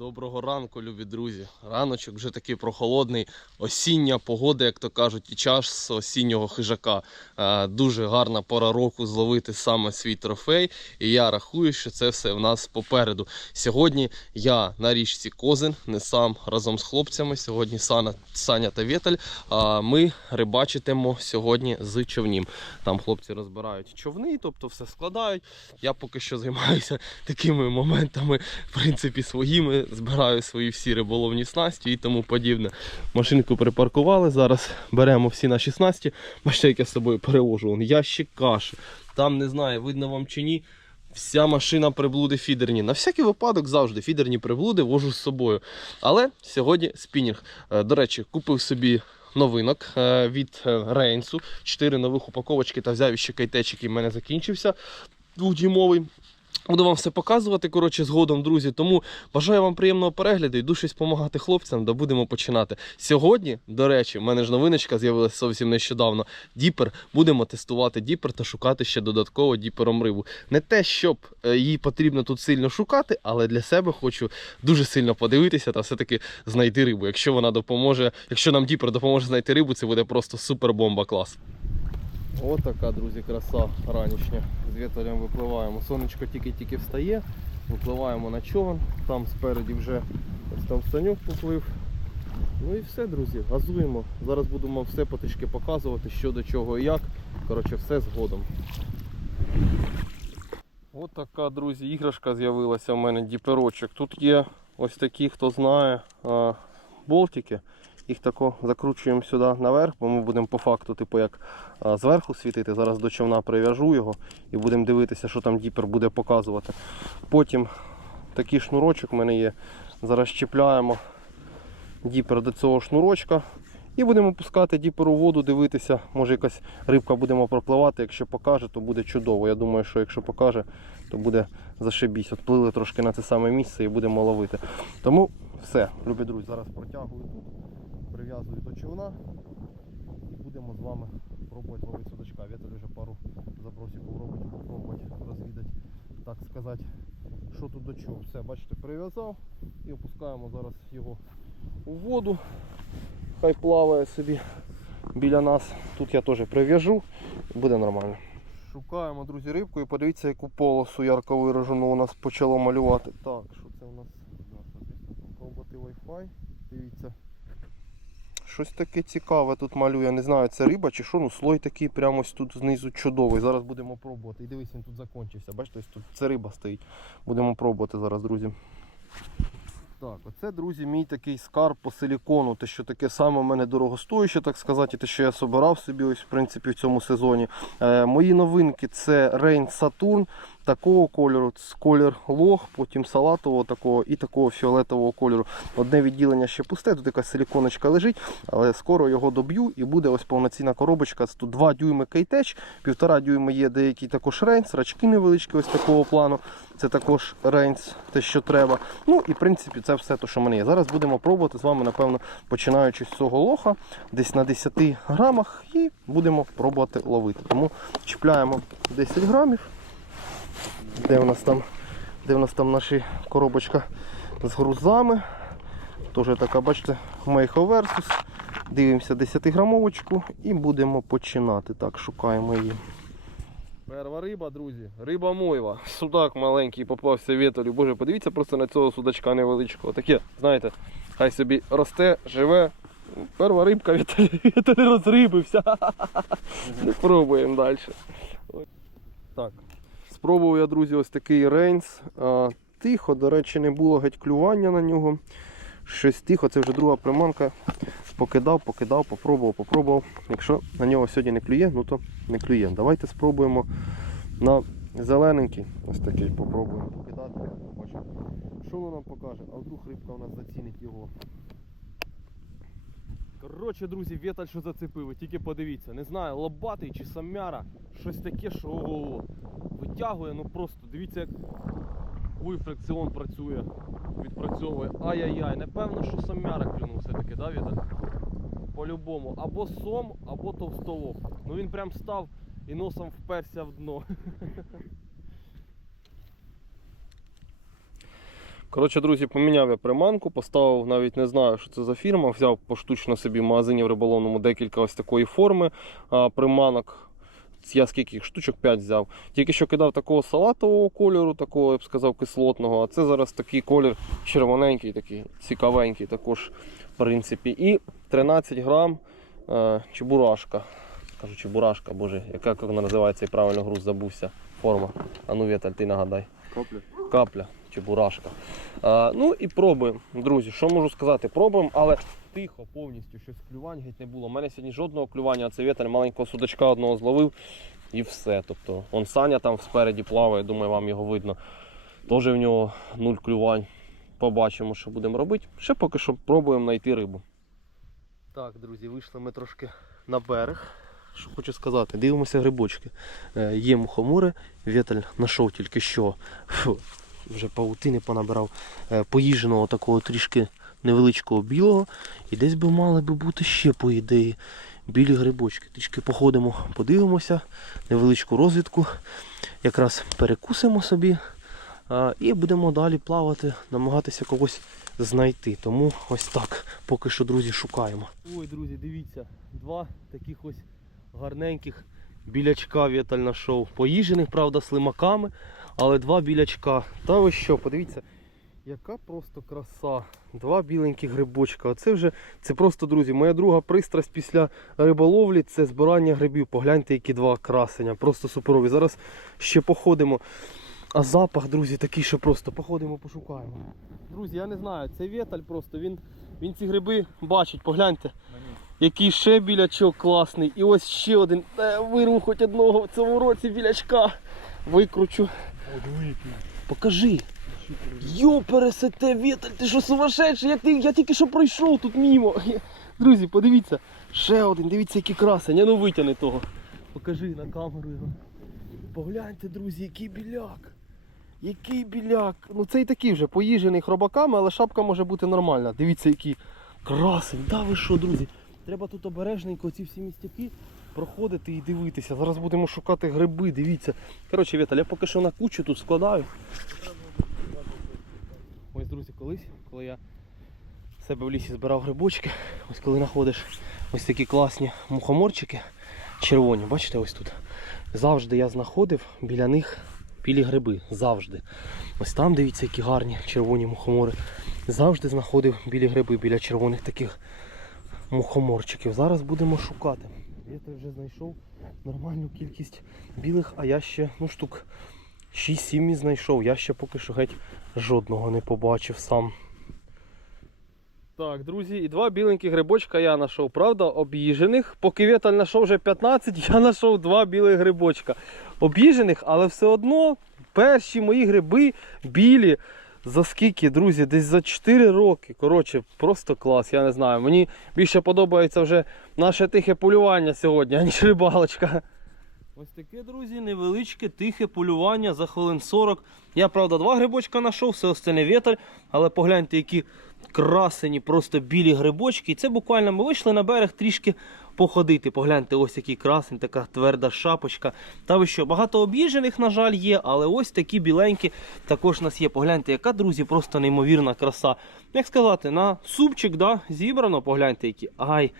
Доброго ранку, любі друзі. Раночок вже такий прохолодний. Осіння погода, як то кажуть, і час осіннього хижака. Е, Дуже гарна пора року зловити саме свій трофей. І я рахую, що це все в нас попереду. Сьогодні я на річці Козин, не сам разом з хлопцями. Сьогодні Сана, Саня та Вєталь. Ми рибачитимо сьогодні з човнім. Там хлопці розбирають човни, тобто все складають. Я поки що займаюся такими моментами, в принципі, своїми. Збираю свої всі риболовні снасті і тому подібне. Машинку припаркували. Зараз беремо всі наші снасті. Бачите, як я з собою перевожу. Вон ящик каші. Там не знаю, видно вам чи ні. Вся машина приблуди фідерні. На всякий випадок завжди фідерні приблуди вожу з собою. Але сьогодні спінінг. Е, До речі, купив собі новинок е, від е, Рейнсу. Чотири нових упаковочки та взяв ще кайтеч, який в мене закінчився. Двохдюймовий. Буду вам все показувати, коротше, згодом, друзі. Тому бажаю вам приємного перегляду, йду щось допомагати хлопцям, да будемо починати. Сьогодні, до речі, в мене ж новиночка з'явилася зовсім нещодавно. Діпер. Будемо тестувати діпер та шукати ще додатково діпером рибу. Не те, щоб е, її потрібно тут сильно шукати, але для себе хочу дуже сильно подивитися та все-таки знайти рибу. Якщо вона допоможе, якщо нам діпер допоможе знайти рибу, це буде просто супер бомба клас. Ось така, друзі, краса ранішня. З віталем випливаємо. Сонечко тільки-тільки встає. Випливаємо на човен. Там спереді вже ось там санюк поплив. Ну і все, друзі, газуємо. Зараз будемо все потички показувати, що до чого і як. Коротше, все згодом. Ось така, друзі, іграшка з'явилася в мене діперочок. Тут є ось такі, хто знає, болтики. Їх тако закручуємо сюди наверх, бо ми будемо по факту, типу, як зверху світити. Зараз до човна прив'яжу його і будемо дивитися, що там діпер буде показувати. Потім такий шнурочок в мене є. Зараз чіпляємо діпер до цього шнурочка. І будемо пускати діпер у воду, дивитися, може якась рибка будемо пропливати. Якщо покаже, то буде чудово. Я думаю, що якщо покаже, то буде зашибісь. От плили трошки на це саме місце і будемо ловити. Тому все, любі друзі, зараз протягую тут, прив'язую до човна і будемо з вами пробувати ловити судачка. Вітер вже пару забросів робить, попробувати розвідати, так сказати, що тут до чого. Все, бачите, прив'язав і опускаємо зараз його у воду. Хай плаває собі біля нас. Тут я теж прив'яжу, буде нормально. Шукаємо, друзі, рибку і подивіться, яку полосу ярко виражену у нас почало малювати. Так, що це у нас? Пробувати Wi-Fi. Дивіться. Щось таке цікаве тут малює. Не знаю, це риба чи що, ну слой такий прямо ось тут знизу чудовий. Зараз будемо пробувати. І дивись, він тут закінчився. Бачите, ось тут це риба стоїть. Будемо пробувати зараз, друзі. Так, оце, друзі, мій такий скарб по силікону. Те, що таке саме в мене дорогостояще, так сказати, те, що я собирав собі ось, в принципі, в цьому сезоні. Е, мої новинки це Rain Saturn такого кольору, колір лог, потім салатового такого і такого фіолетового кольору. Одне відділення ще пусте, тут якась силіконочка лежить, але скоро його доб'ю і буде ось повноцінна коробочка. Тут 2 дюйми кейтеч, півтора дюйми є деякий також рейнс, рачки невеличкі ось такого плану. Це також рейнс, те, що треба. Ну і в принципі це все, те, що в мене є. Зараз будемо пробувати з вами, напевно, починаючи з цього лоха, десь на 10 грамах, і будемо пробувати ловити. Тому чіпляємо 10 грамів. Де у нас там, де у нас там наша коробочка з грузами. Теж така, бачите, Мейхо Versus. Дивимося 10 грамовочку і будемо починати. Так, шукаємо її. Перва риба, друзі. Риба мойва. Судак маленький попався вітелю. Боже, подивіться просто на цього судачка невеличкого. Таке, знаєте, хай собі росте, живе. Перва рибка вітель, розрибився. Пробуємо далі. Так, Спробував я, друзі, ось такий рейнс. Тихо, до речі, не було геть клювання на нього. Щось тихо, це вже друга приманка. Покидав, покидав, попробував, попробував. Якщо на нього сьогодні не клює, ну то не клює. Давайте спробуємо на зелененький. Ось такий попробуємо покидати. Побачимо, що воно нам покаже. А вдруг рибка у нас зацінить його. Коротше, друзі, віталь що зацепив, тільки подивіться. Не знаю, лобатий чи самяра. Щось таке, що витягує, ну просто дивіться, як Ой, фрикціон працює, відпрацьовує. Ай-яй-яй, напевно, що самяра клюнув все-таки, да, Віталь? По-любому. Або сом, або товстолоб. Ну він прям став і носом вперся в дно. Коротше, друзі, поміняв я приманку, поставив, навіть не знаю, що це за фірма. Взяв поштучно собі в магазині в риболовному декілька ось такої форми приманок. Я скільки їх штучок 5 взяв. Тільки що кидав такого салатового кольору, такого, я б сказав, кислотного. А це зараз такий колір червоненький, такий цікавенький також, в принципі. І 13 грам е, чебурашка. Кажу, чебурашка, боже, яка як вона називається і правильно груз забувся. Форма. А ну Віталь, ти нагадай. Капля. Капля, чебурашка. А, ну і пробуємо, друзі. Що можу сказати? Пробуємо, але тихо, повністю щось клювань геть не було. У мене сьогодні жодного клювання, а це вітер маленького судачка одного зловив і все. Тобто, он Саня там спереді плаває, думаю, вам його видно. Теж в нього нуль клювань. Побачимо, що будемо робити. Ще поки що пробуємо знайти рибу. Так, друзі, вийшли ми трошки на берег. Що хочу сказати, дивимося грибочки. Е, Є мухомори, Віталь знайшов тільки що. Фу, вже паутини понабирав. Е, Поїженого такого трішки невеличкого білого. І десь би мали би бути ще, по ідеї, білі грибочки. Трішки походимо, подивимося, невеличку розвідку. Якраз перекусимо собі. І будемо далі плавати, намагатися когось знайти. Тому ось так, поки що, друзі, шукаємо. Ой, друзі, дивіться, два таких ось гарненьких білячка Віталь знайшов. Поїжених, правда, слимаками, але два білячка. Та ви що, подивіться, яка просто краса. Два біленьких грибочка. Оце вже, це просто, друзі, моя друга пристрасть після риболовлі це збирання грибів. Погляньте, які два красення. Просто суперові. Зараз ще походимо. А запах, друзі, такий, що просто походимо, пошукаємо. Друзі, я не знаю, це Віталь просто, він, він ці гриби бачить, погляньте. Який ще білячок класний. І ось ще один. Я вирву хоч одного в цьому році білячка. Викручу. Покажи. Йо, пересете, Віталь, ти що сумасшедший? Як ти, я тільки що пройшов тут мімо. Друзі, подивіться. Ще один, дивіться, який красень. А ну витягни того. Покажи на камеру його. Погляньте, друзі, який біляк. Який біляк. Ну цей такий вже поїжений хробаками, але шапка може бути нормальна. Дивіться, який красень. Да ви що, друзі? Треба тут обережненько ці всі містяки проходити і дивитися. Зараз будемо шукати гриби, дивіться. Коротше, Віталь, я поки що на кучу тут складаю. Ось, друзі, колись, коли я себе в лісі збирав грибочки, ось коли знаходиш ось такі класні мухоморчики червоні, бачите, ось тут. Завжди я знаходив біля них білі гриби. Завжди. Ось там дивіться, які гарні червоні мухомори. Завжди знаходив білі гриби біля червоних таких мухоморчиків. Зараз будемо шукати. Я вже знайшов нормальну кількість білих, а я ще ну, штук 6-7 знайшов. Я ще поки що геть жодного не побачив сам. Так, друзі, і два біленькі грибочка я знайшов, правда, об'їжених. Поки Віталь знайшов вже 15, я знайшов два білих грибочка. Об'їжених, але все одно перші мої гриби білі. За скільки, друзі, десь за 4 роки. Коротше, просто клас, я не знаю. Мені більше подобається вже наше тихе полювання сьогодні, аніж рибалочка. Ось таке, друзі, невеличке тихе полювання за хвилин 40. Я, правда, два грибочка знайшов, все остальне вітер, але погляньте, які красені, просто білі грибочки. І це буквально ми вийшли на берег трішки походити. Погляньте, ось який красень, така тверда шапочка. Та ви що, багато об'їжджених, на жаль, є, але ось такі біленькі також у нас є. Погляньте, яка, друзі, просто неймовірна краса. Як сказати, на супчик да, зібрано, погляньте, які. Ай.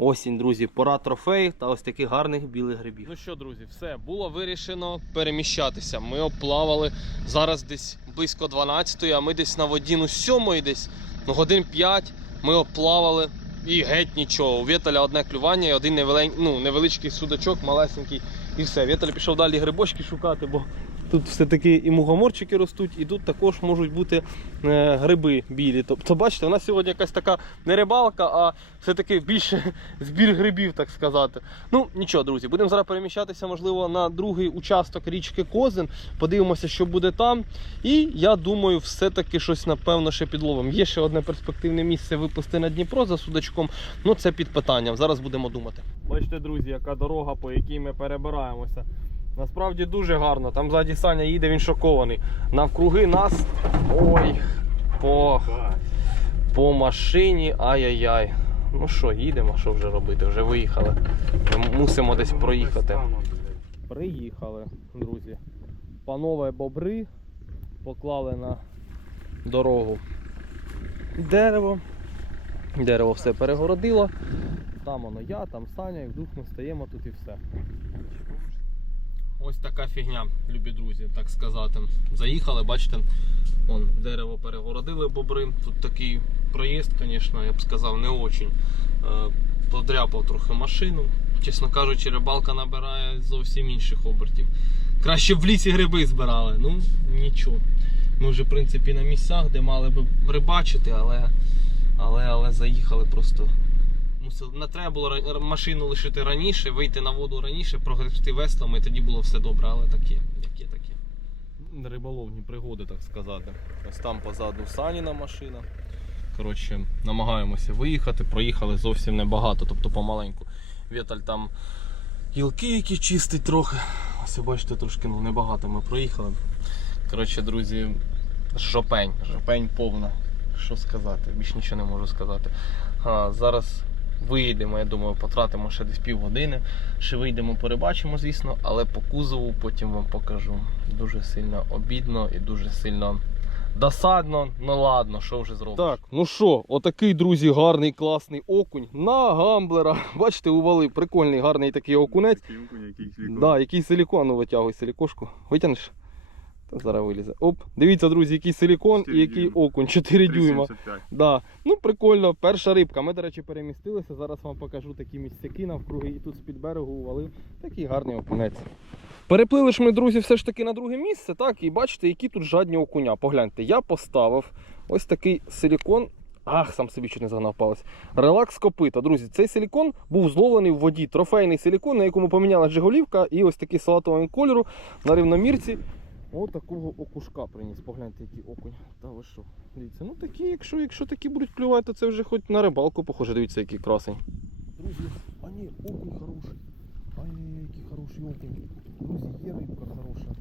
Осінь, друзі, пора трофеїв та ось таких гарних білих грибів. Ну що, друзі, все було вирішено переміщатися. Ми оплавали зараз десь близько 12 а ми десь на воді, ну 7 десь, ну годин 5 ми оплавали і геть нічого. У Віталя одне клювання і один невелень... ну, невеличкий судачок, малесенький, і все. Віталь пішов далі грибочки шукати, бо тут все-таки і мухоморчики ростуть, і тут також можуть бути е, гриби білі. Тобто, бачите, у нас сьогодні якась така не рибалка, а все-таки більше збір грибів, так сказати. Ну, нічого, друзі, будемо зараз переміщатися, можливо, на другий участок річки Козин. Подивимося, що буде там. І я думаю, все-таки щось, напевно, ще підловимо. Є ще одне перспективне місце випусти на Дніпро за судачком. Ну, це під питанням. Зараз будемо думати. Бачите, друзі, яка дорога, по якій ми перебираємося. Насправді дуже гарно. Там ззаді Саня їде, він шокований. Навкруги нас. Ой, по, по машині. Ай-яй-яй. Ну що, їдемо, що вже робити? Вже виїхали. Ми мусимо десь проїхати. Приїхали, друзі. Панове бобри поклали на дорогу дерево. Дерево все перегородило. Там воно я, там Саня, і вдруг ми стаємо тут і все. Ось така фігня, любі друзі, так сказати. Заїхали, бачите, вон, дерево перегородили бобри. Тут такий проїзд, звісно, я б сказав, не очень. Е, Подряпав трохи машину. Чесно кажучи, рибалка набирає зовсім інших обертів. Краще б в лісі гриби збирали. Ну, нічого. Ми вже, в принципі, на місцях, де мали б рибачити, але, але, але заїхали просто. Мусили, не треба було машину лишити раніше, вийти на воду раніше, прогребсти веслами, і тоді було все добре, але таке, яке таке. Риболовні пригоди, так сказати. Ось там позаду Саніна машина. Коротше, намагаємося виїхати, проїхали зовсім небагато, тобто помаленьку. Віталь там гілки якісь чистить трохи. Ось бачите, трошки ну, небагато ми проїхали. Коротше, друзі, жопень, жопень повна. Що сказати, більш нічого не можу сказати. А, зараз виїдемо, я думаю, потратимо ще десь півгодини. Ще вийдемо, перебачимо, звісно, але по кузову потім вам покажу. Дуже сильно обідно і дуже сильно досадно. Ну ладно, що вже зробиш. Так, ну що, отакий, друзі, гарний, класний окунь на гамблера. Бачите, увалив. Прикольний, гарний такий окунець. Да, який силікон, ну витягуй силікошку. Витягнеш? Та зараз вилізе. Оп, дивіться, друзі, який силікон і який окунь. 4 дюйма. Да. Ну прикольно, перша рибка. Ми, до речі, перемістилися. Зараз вам покажу такі місцяки навкруги. І тут з-під берегу увалив такий гарний окунець. Переплили ж ми, друзі, все ж таки на друге місце, так, і бачите, які тут жадні окуня. Погляньте, я поставив ось такий силікон. Ах, сам собі чуть не загнав палець. Релакс копита. Друзі, цей силікон був зловлений в воді. Трофейний силікон, на якому помінялась жиголівка, і ось такий салатового кольору на рівномірці. Ось такого окушка приніс. Погляньте, який окунь. Та ви що? Дивіться, ну такі, якщо, якщо такі будуть клювати, то це вже хоч на рибалку похоже. Дивіться, який красень. Друзі, а ні, окунь хороший. Ай, який хороший окунь. Друзі, є рибка хороша.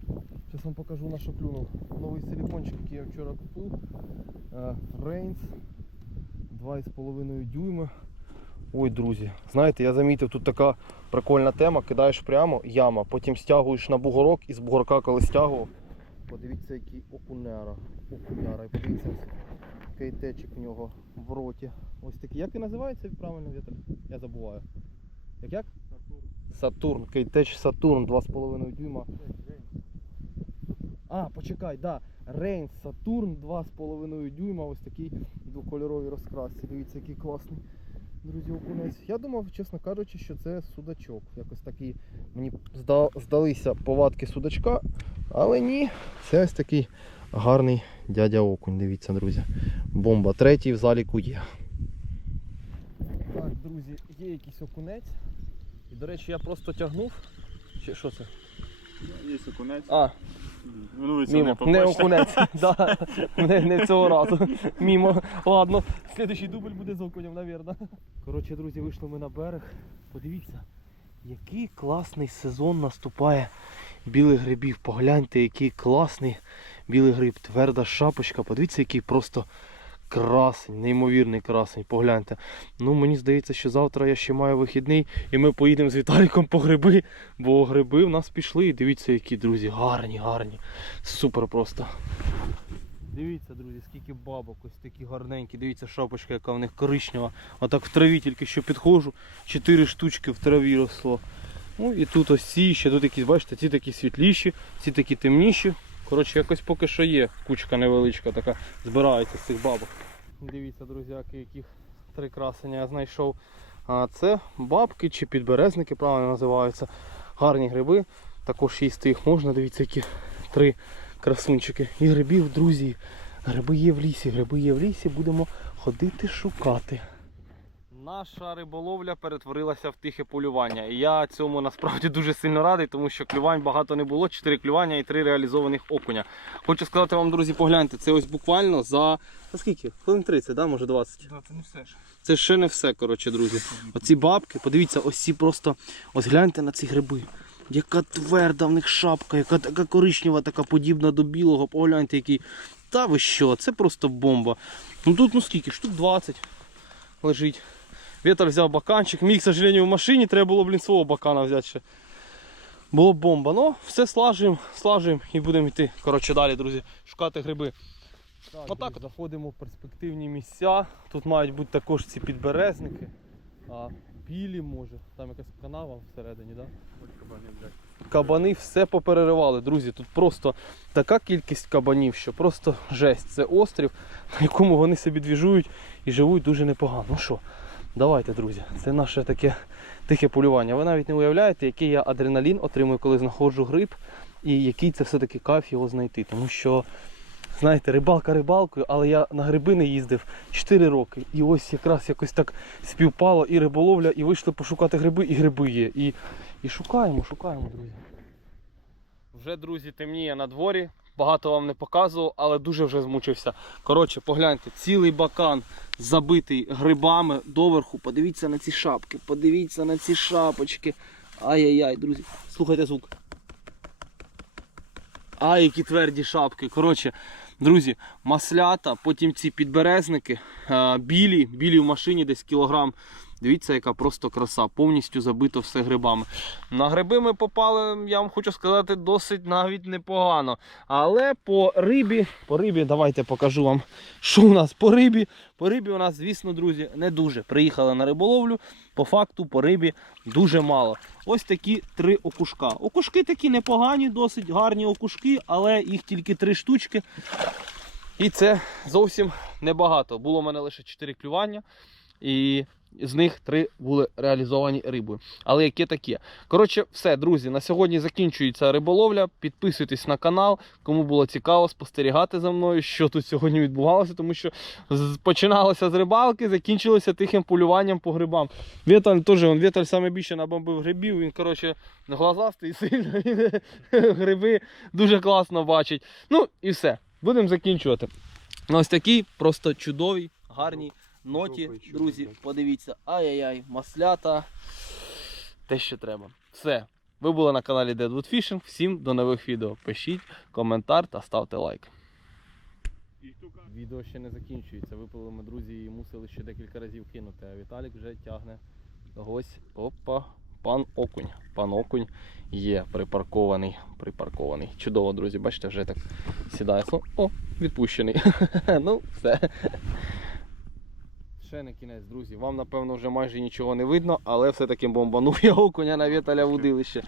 Зараз вам покажу на що клюнув. Новий силікончик, який я вчора купив. Рейнс 2,5 дюйма. Ой, друзі, знаєте, я замітив, тут така прикольна тема. Кидаєш прямо, яма, потім стягуєш на бугорок і з бугорка, коли стягував. Подивіться, який окуняра. Окуняра. І подивіться, кейтечик в нього в роті. Ось такий. Як він називається правильно, Віталь? Я забуваю. Як як? Сатурн. Кейтеч Сатурн 2,5 дюйма. А, почекай, да. Рейнс Сатурн 2,5 дюйма. Ось такий двокольоровій розкрасці. Дивіться, який класний. Друзі, окунець. Я думав, чесно кажучи, що це судачок. Якось такий мені здалися повадки судачка, але ні, це ось такий гарний дядя окунь. Дивіться, друзі. Бомба. Третій в заліку є. Так, друзі, є якийсь окунець. І, до речі, я просто тягнув. Чи що це? Є окунець. А, Ну, це Мімо, не не окунець. да, не, не цього разу. Мімо. Ладно, слідуючий дубль буде з окунем, навірно. Коротше, друзі, вийшли ми на берег. Подивіться, який класний сезон наступає білих грибів. Погляньте, який класний білий гриб. Тверда шапочка. Подивіться, який просто красень, неймовірний красень. Погляньте. Ну, мені здається, що завтра я ще маю вихідний і ми поїдемо з Віталіком по гриби, бо гриби в нас пішли. І дивіться, які друзі, гарні, гарні. Супер просто. Дивіться, друзі, скільки бабок, ось такі гарненькі. Дивіться, шапочка, яка в них коричнева. Отак в траві тільки що підходжу. Чотири штучки в траві росло. Ну і тут ось ці ще тут якісь, бачите, ці такі світліші, ці такі темніші. Коротше, якось поки що є. Кучка невеличка така збирається з цих бабок. Дивіться, друзяки, яких три красення я знайшов. А це бабки чи підберезники, правильно називаються. Гарні гриби. Також їсти їх можна. Дивіться, які три красунчики. І грибів, друзі. Гриби є в лісі, гриби є в лісі, будемо ходити шукати. Наша риболовля перетворилася в тихе полювання. І я цьому насправді дуже сильно радий, тому що клювань багато не було. Чотири клювання і три реалізованих окуня. Хочу сказати вам, друзі, погляньте, це ось буквально за. За скільки? Хвилин 30, да? може 20. Да, це не все ж. Це ще не все, коротше, друзі. Оці бабки, подивіться, ось ці просто. Ось гляньте на ці гриби. Яка тверда в них шапка, яка така коричнева, така подібна до білого. Погляньте, який. Та ви що, це просто бомба. Ну тут ну скільки, штук 20 лежить. Вітер взяв баканчик. Мій, к сожалению, в машині треба було, блін, свого бакана взяти ще. Було б бомба. Ну, все слажуємо, слажуємо і будемо йти. Коротше, далі, друзі, шукати гриби. Отак от. заходимо в перспективні місця. Тут мають бути також ці підберезники. А білі може. Там якась канава всередині, так? Да? Кабани все попереривали, друзі. Тут просто така кількість кабанів, що просто жесть. Це острів, на якому вони собі двіжують і живуть дуже непогано. Ну що, давайте, друзі, це наше таке тихе полювання. Ви навіть не уявляєте, який я адреналін отримую, коли знаходжу гриб, і який це все-таки кайф його знайти. Тому що, знаєте, рибалка рибалкою, але я на гриби не їздив 4 роки. І ось якраз якось так співпало і риболовля, і вийшли пошукати гриби, і гриби є. І, і шукаємо, шукаємо, друзі. Вже, друзі, темніє на дворі. Багато вам не показував, але дуже вже змучився. Коротше, погляньте, цілий бакан забитий грибами доверху. Подивіться на ці шапки, подивіться на ці шапочки. Ай-яй-яй, друзі. Слухайте звук. Ай, які тверді шапки. Коротше, друзі, маслята, потім ці підберезники, е, білі, білі в машині десь кілограм. Дивіться, яка просто краса, повністю забито все грибами. На гриби ми попали, я вам хочу сказати, досить навіть непогано. Але по рибі, по рибі, давайте покажу вам, що у нас по рибі. По рибі у нас, звісно, друзі, не дуже. Приїхали на риболовлю. По факту по рибі дуже мало. Ось такі три окушка. Окушки такі непогані, досить гарні окушки, але їх тільки три штучки. І це зовсім небагато. Було в мене лише 4 клювання. І з них три були реалізовані рибою. Але яке таке. Коротше, все, друзі, на сьогодні закінчується риболовля. Підписуйтесь на канал, кому було цікаво спостерігати за мною, що тут сьогодні відбувалося, тому що починалося з рибалки, закінчилося тихим полюванням по грибам. Віталь теж, він Віталь саме більше набомбив грибів, він, коротше, глазастий сильно, гриби дуже класно бачить. Ну і все. Будемо закінчувати. На ось такій просто чудовій, гарній ноті, друзі, подивіться. Ай-яй-яй, маслята. Те, що треба. Все. Ви були на каналі Deadwood Fishing. Всім до нових відео. Пишіть коментар та ставте лайк. Відео ще не закінчується. Випили ми, друзі, і мусили ще декілька разів кинути. А Віталік вже тягне ось. Опа. Пан Окунь. Пан Окунь є припаркований. Припаркований. Чудово, друзі, бачите, вже так сідає. О, відпущений. ну, все. Ще не кінець, друзі. Вам, напевно, вже майже нічого не видно, але все-таки бомбанув я окуня на Віталя в удилище.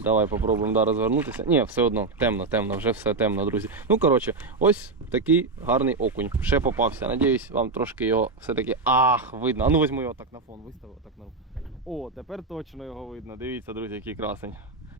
Давай попробуємо да, розвернутися. Ні, все одно темно, темно, вже все темно, друзі. Ну, коротше, ось такий гарний окунь. Ще попався. Надіюсь, вам трошки його все-таки. Ах, видно. А ну візьму його так на фон, виставив так на. О, тепер точно його видно. Дивіться, друзі, який красень.